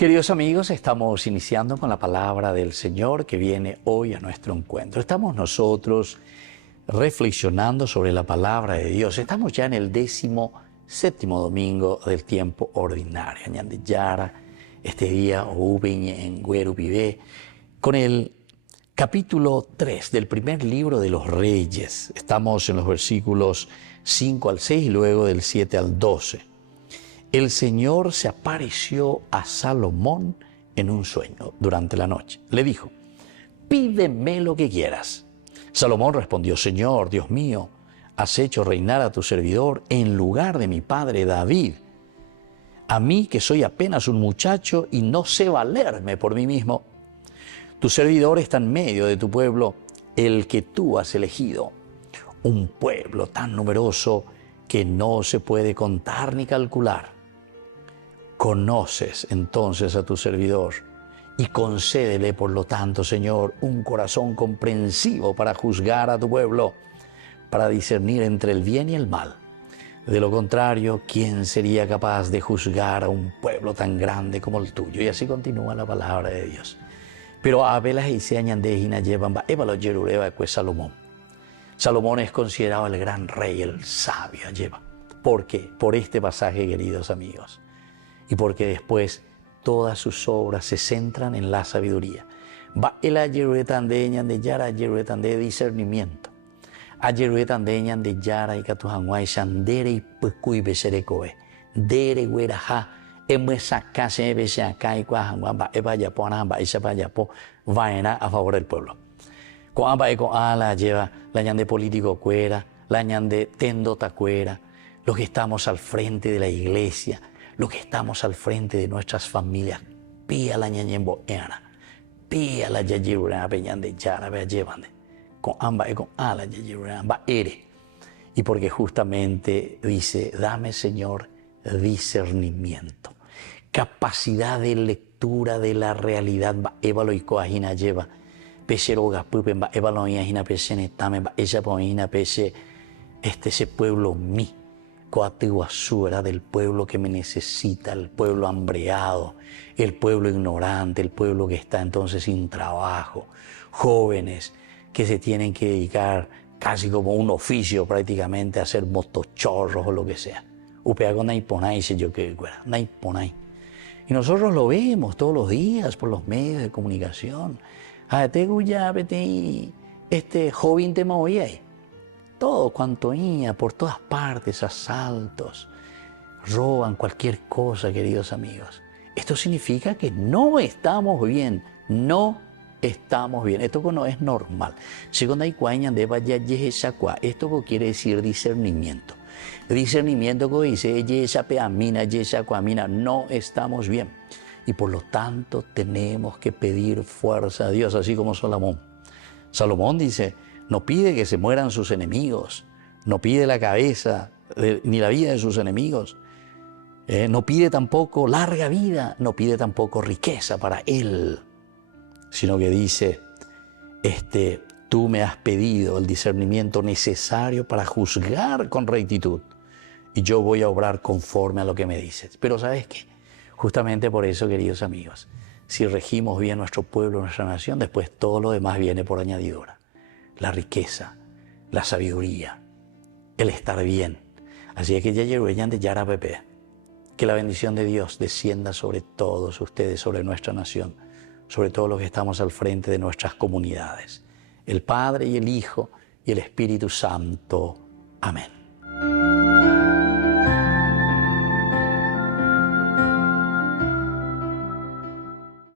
Queridos amigos, estamos iniciando con la palabra del Señor que viene hoy a nuestro encuentro. Estamos nosotros reflexionando sobre la palabra de Dios. Estamos ya en el 17º domingo del tiempo ordinario. Ñande Yara, este día, en Güero Vivé, con el capítulo 3 del primer libro de los Reyes. Estamos en los versículos 5 al 6 y luego del 7 al 12. El Señor se apareció a Salomón en un sueño durante la noche. Le dijo: pídeme lo que quieras. Salomón respondió: Señor, Dios mío, has hecho reinar a tu servidor en lugar de mi padre David. A mí, que soy apenas un muchacho y no sé valerme por mí mismo. Tu servidor está en medio de tu pueblo, el que tú has elegido. Un pueblo tan numeroso que no se puede contar ni calcular. Conoces entonces a tu servidor y concédele, por lo tanto, Señor, un corazón comprensivo para juzgar a tu pueblo, para discernir entre el bien y el mal. De lo contrario, ¿quién sería capaz de juzgar a un pueblo tan grande como el tuyo? Y así continúa la palabra de Dios. Pero Abelas y Seañandejina llevan Ébalo Yerureba pues Salomón. Salomón es considerado el gran rey, el sabio lleva. ¿Por qué? Por este pasaje, queridos amigos. Y porque después todas sus obras se centran en la sabiduría. Va el ayeruetan de yara, ayeruetan de discernimiento. Ayeruetan de yara y catujanguay, sandere y pucuy beserecoe. Dere güeraja, emuesacase beseacá y cuajanguamba, evayapoana, esapayapo, vaena a favor del pueblo. Coamba eco ala lleva la ñande político cuera, la ñande tendo tacuera, los que estamos al frente de la iglesia, los que estamos al frente de nuestras familias, pía la ñañembo era, pía la yayirura peñan de yara vea llevan con amba y con ala yayirura va ere. Y porque justamente dice: dame, Señor, discernimiento, capacidad de lectura de la realidad, va évalo y coajina lleva peseroga pupen va évalo y ajina pesene tame va ella poina pese ese pueblo mí. Coatiguazú era del pueblo que me necesita, el pueblo hambreado, el pueblo ignorante, el pueblo que está entonces sin trabajo, jóvenes que se tienen que dedicar casi como un oficio prácticamente a hacer motochorros o lo que sea. Upeago naiponay se yo que fuera, naiponay. Y nosotros lo vemos todos los días por los medios de comunicación. Joven tema oye. Todo cuanto iba, por todas partes, asaltos, roban cualquier cosa, queridos amigos. Esto significa que no estamos bien, no estamos bien. Esto no es normal. Esto quiere decir discernimiento. Discernimiento que dice, no estamos bien. Y por lo tanto tenemos que pedir fuerza a Dios, así como Salomón. Salomón dice: no pide que se mueran sus enemigos, no pide la cabeza ni la vida de sus enemigos, no pide tampoco larga vida, no pide tampoco riqueza para él, sino que dice, tú me has pedido el discernimiento necesario para juzgar con rectitud y yo voy a obrar conforme a lo que me dices. Pero ¿sabes qué? Justamente por eso, queridos amigos, si regimos bien nuestro pueblo, nuestra nación, después todo lo demás viene por añadidura. La riqueza, la sabiduría, el estar bien. Así es que ya llegan de Yara Pepe. Que la bendición de Dios descienda sobre todos ustedes, sobre nuestra nación, sobre todos los que estamos al frente de nuestras comunidades. El Padre y el Hijo y el Espíritu Santo. Amén.